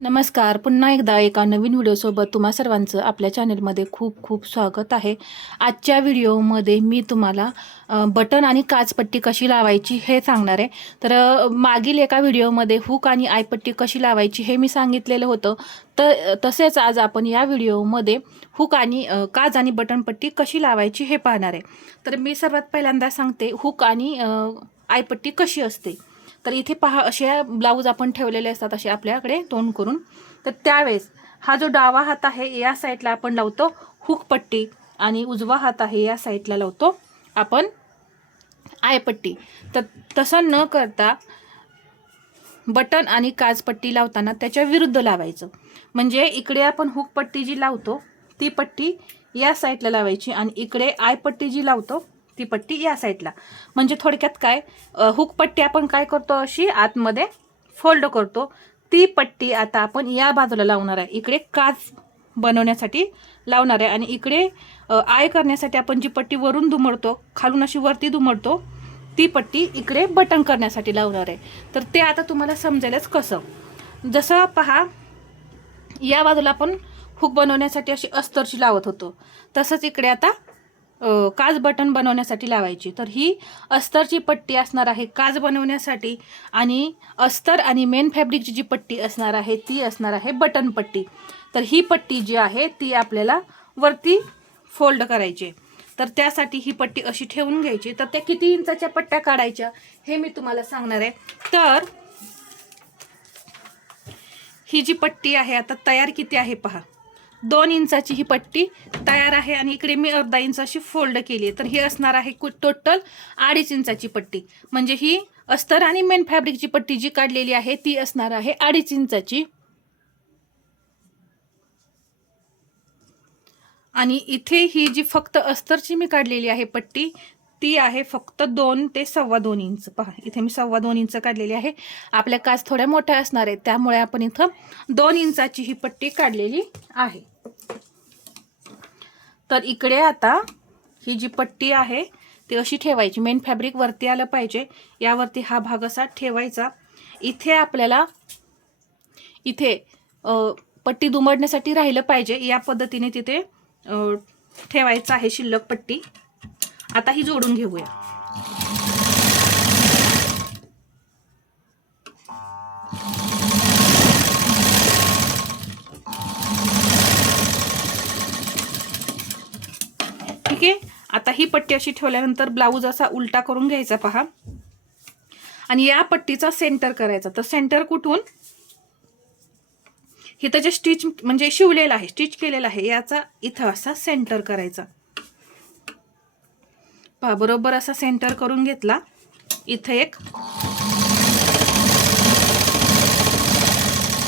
नमस्कार. पुन्हा एकदा एका नवीन व्हिडिओसोबत तुम्हा सर्वांचं आपल्या चॅनलमध्ये खूप खूप स्वागत आहे. आजच्या व्हिडिओमध्ये मी तुम्हाला बटन आणि काचपट्टी कशी लावायची हे सांगणार आहे. तर मागील एका व्हिडिओमध्ये हुक आणि आयपट्टी कशी लावायची हे मी सांगितलेलं होतं. तर तसेच आज आपण या व्हिडिओमध्ये हुक आणि काच आणि बटनपट्टी कशी लावायची हे पाहणार आहे. तर मी सर्वात पहिल्यांदा सांगते हुक आणि आयपट्टी कशी असते. तर इथे पहा, असे ब्लाऊज आपण ठेवलेले असतात असे आपल्याकडे तोंड करून. तर त्यावेळेस हा जो डावा हात आहे या साईडला आपण लावतो हुक पट्टी आणि उजवा हात आहे या साईडला लावतो आपण आयपट्टी. तर तसं न करता बटन आणि काचपट्टी लावताना त्याच्या विरुद्ध लावायचं. म्हणजे इकडे आपण हुक पट्टी जी लावतो ती पट्टी या साईडला लावायची आणि इकडे आयपट्टी जी लावतो ती पट्टी या साईडला. म्हणजे थोडक्यात काय, हुक पट्टी आपण काय करतो अशी आतमध्ये फोल्ड करतो, ती पट्टी आता आपण या बाजूला लावणार आहे, इकडे काच बनवण्यासाठी लावणार आहे. आणि इकडे आय करण्यासाठी आपण जी पट्टी वरून दुमडतो, खालून अशी वरती दुमडतो, ती पट्टी इकडे बटन करण्यासाठी लावणार आहे. तर ते आता तुम्हाला समजेलच कसं. जसं पहा, या बाजूला आपण हुक बनवण्यासाठी अशी अस्तरची लावत होतो, तसंच इकडे आता काच बटन बनवण्यासाठी लावायची. तर ही अस्तरची पट्टी असणार आहे काच बनवण्यासाठी, आणि अस्तर आणि मेन फॅब्रिकची जी पट्टी असणार आहे ती असणार आहे बटन पट्टी. तर ही पट्टी जी आहे ती आपल्याला वरती फोल्ड करायची. तर त्यासाठी ही पट्टी अशी ठेवून घ्यायची. तर त्या किती इंचाच्या पट्ट्या काढायच्या हे मी तुम्हाला सांगणार आहे. तर ही जी पट्टी आहे आता तयार किती आहे पहा, 2 इंचाची ही पट्टी तयार आहे आणि इकडे मी अर्धा इंच अशी फोल्ड केली आहे. तर ही असणार आहे टोटल 2.5 इंचाची पट्टी. म्हणजे ही अस्तर आणि मेन फॅब्रिकची पट्टी जी काढलेली आहे ती असणार आहे 2.5 इंचाची. आणि इथे ही जी फक्त अस्तरची मी काढलेली आहे पट्टी ती आहे फक्त 2 ते 2.25 इंच. पहा, इथे मी 2.25 इंच काढलेली आहे. आपल्या काच थोड्या मोठ्या असणार आहेत त्यामुळे आपण इथं 2 इंचाची ही पट्टी काढलेली आहे. तर इकडे आता ही जी पट्टी आहे ती अशी ठेवायची, मेन फॅब्रिक वरती आलं पाहिजे, यावरती हा भाग असा ठेवायचा. इथे आपल्याला इथे पट्टी दुमडण्यासाठी राहिलं पाहिजे या पद्धतीने तिथे ठेवायचं आहे शिल्लक पट्टी. आता ही जोडून घेऊया. ठीक आहे. आता ही पट्टी अशी ठेवल्यानंतर ब्लाऊज असा उलटा करून घ्यायचा पहा, आणि या पट्टीचा सेंटर करायचा. तर सेंटर कुठून, इथं जे स्टिच म्हणजे शिवलेलं आहे, स्टिच केलेलं आहे, याचा इथं असा सेंटर करायचा. पहा, बरोबर असा सेंटर करून घेतला. इथं एक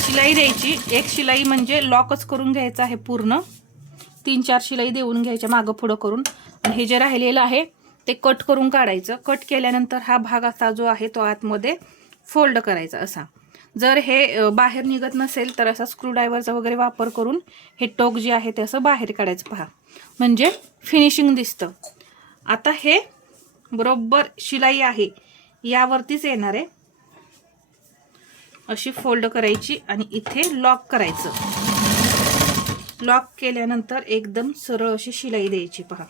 शिलाई द्यायची. एक शिलाई म्हणजे लॉकच करून घ्यायचा आहे पूर्ण. 3-4 शिलाई देऊन घ्यायच्या मागं पुढं करून. आणि हे जे राहिलेलं आहे ते कट करून काढायचं. कट केल्यानंतर हा भाग असा जो आहे तो आतमध्ये फोल्ड करायचा असा. जर हे बाहेर निघत नसेल तर असा स्क्रूड्रायव्हरचा वगैरे वापर करून हे टोक जे आहे ते असं बाहेर काढायचं. पहा, म्हणजे फिनिशिंग दिसतं. आता हे बरोबर शिलाई आहे यावरतीच येणार आहे, अशी फोल्ड करायची आणि इथे लॉक करायचं. लॉक केल्यानंतर एकदम सरळ अशी शिलाई द्यायची. पहा,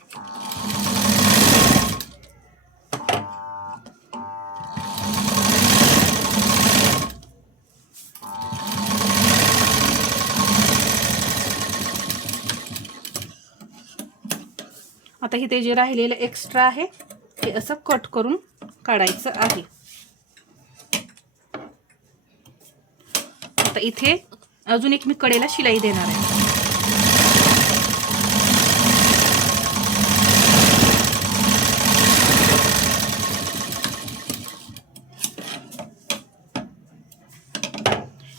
आता इथे जे राहिलेलं एक्स्ट्रा आहे ते असं कट करून काढायचं आहे. आता इथे अजून एक मी कडेला शिलाई देणार आहे.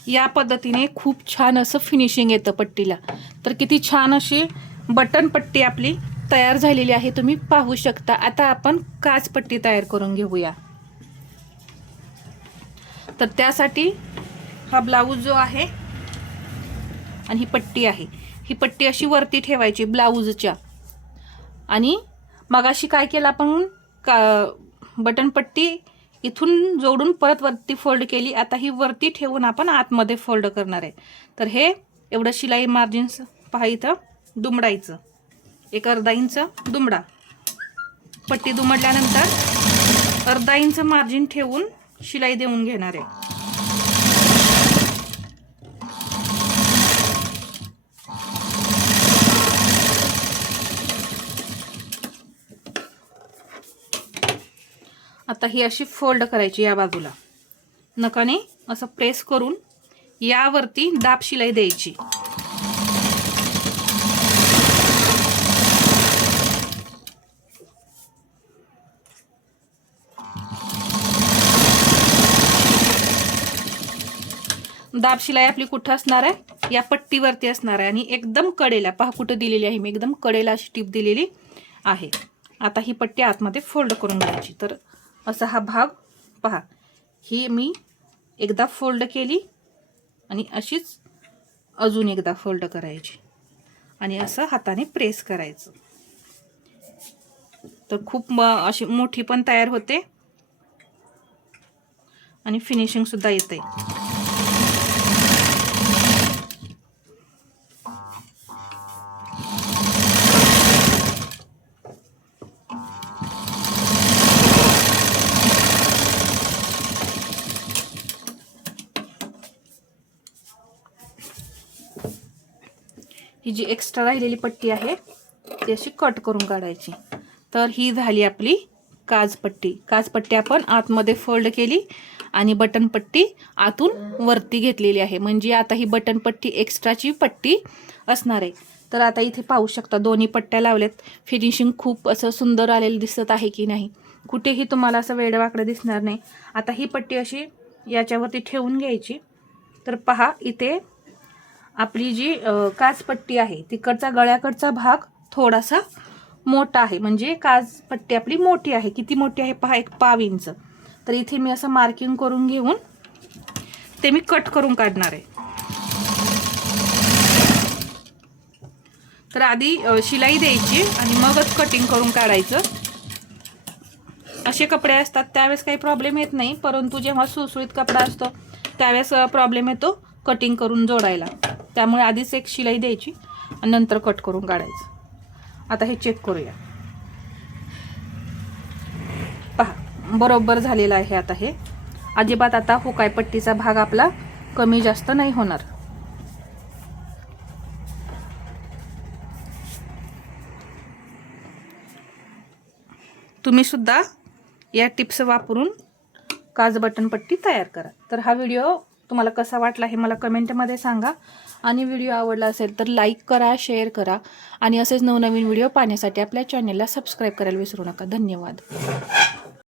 या पद्धतीने खूप छान असं फिनिशिंग येतं पट्टीला. तर किती छान अशी बटन पट्टी आपली तयार झालेली आहे, तुम्ही पाहू शकता. आता आपण काच पट्टी तयार करून घेऊया. तर त्यासाठी हा ब्लाऊज जो आहे आणि ही पट्टी आहे, ही पट्टी अशी वरती ठेवायची ब्लाऊजच्या. आणि मगाशी काय केलं आपण, बटन पट्टी इथून जोडून परत वरती फोल्ड केली. आता ही वरती ठेवून आपण आतमध्ये फोल्ड करणार आहे. तर हे एवढं शिलाई मार्जिन्स पहा, इथं दुमडायचं, एक अर्धा इंच दुमडा. पट्टी दुमडल्यानंतर अर्धा इंच मार्जिन ठेवून शिलाई देऊन घेणार आहे. आता ही अशी फोल्ड करायची या बाजूला, नकाने असं प्रेस करून यावरती दाब शिलाई द्यायची. दाब शिलाई आपली कुठं असणार आहे? या पट्टीवरती असणार आहे आणि एकदम कडेला पहा कुठं दिलेली आहे मी, एकदम कडेला अशी टीप दिलेली आहे. आता ही पट्टी आतमध्ये फोल्ड करून घ्यायची. तर असा हा भाग पहा, ही मी एकदा फोल्ड केली आणि अशीच अजून एकदा फोल्ड करायची आणि असं हाताने प्रेस करायचं. तर खूप अशी मोठी पण तयार होते आणि फिनिशिंग सुद्धा येते. ही जी एक्स्ट्रा राहिलेली पट्टी आहे ती अशी कट करून काढायची. तर ही झाली आपली काजपट्टी. काजपट्टी आपण आतमध्ये फोल्ड केली आणि बटन पट्टी आतून वरती घेतलेली आहे. म्हणजे आता ही बटन पट्टी एक्स्ट्राची पट्टी असणार आहे. तर आता इथे पाहू शकता दोन्ही पट्ट्या लावल्यात. फिनिशिंग खूप असं सुंदर आलेलं दिसत आहे की नाही, कुठेही तुम्हाला असं वेडवाकडं दिसणार नाही. आता ही पट्टी अशी याच्यावरती ठेवून घ्यायची. तर पहा, इथे आपली जी काजपट्टी आहे तिकडचा गळ्याकडचा भाग थोडासा मोठा आहे. म्हणजे काजपट्टी आपली मोठी आहे. किती मोठी आहे पहा, 1 पाव इंच. तर इथे मी असं मार्किंग करून घेऊन ते मी कट करून काढणार आहे. तर आधी शिलाई द्यायची आणि मगच कटिंग करून काढायचं. असे कपडे असतात त्यावेळेस काही प्रॉब्लेम येत नाही, परंतु जेव्हा सुळसुळीत कपडा असतो त्यावेळेस प्रॉब्लेम येतो कटिंग करून जोडायला. त्यामुळे आधीच एक शिलाई द्यायची आणि नंतर कट करून काढायचं. आता हे चेक करूया. पहा बरोबर झालेलं आहे. आता हे अजिबात आता हुकाय पट्टीचा भाग आपला कमी जास्त नाही होणार. तुम्ही सुद्धा या टिप्स वापरून काज बटन पट्टी तयार करा. तर हा व्हिडिओ तुम्हाला कसा वाटला हे मला कमेंटमध्ये सांगा आणि व्हिडिओ आवडला असेल तर लाईक करा, शेअर करा आणि असेच नवनवीन व्हिडिओ पाहण्यासाठी आपल्या चॅनलला सबस्क्राईब करायला विसरू नका. धन्यवाद.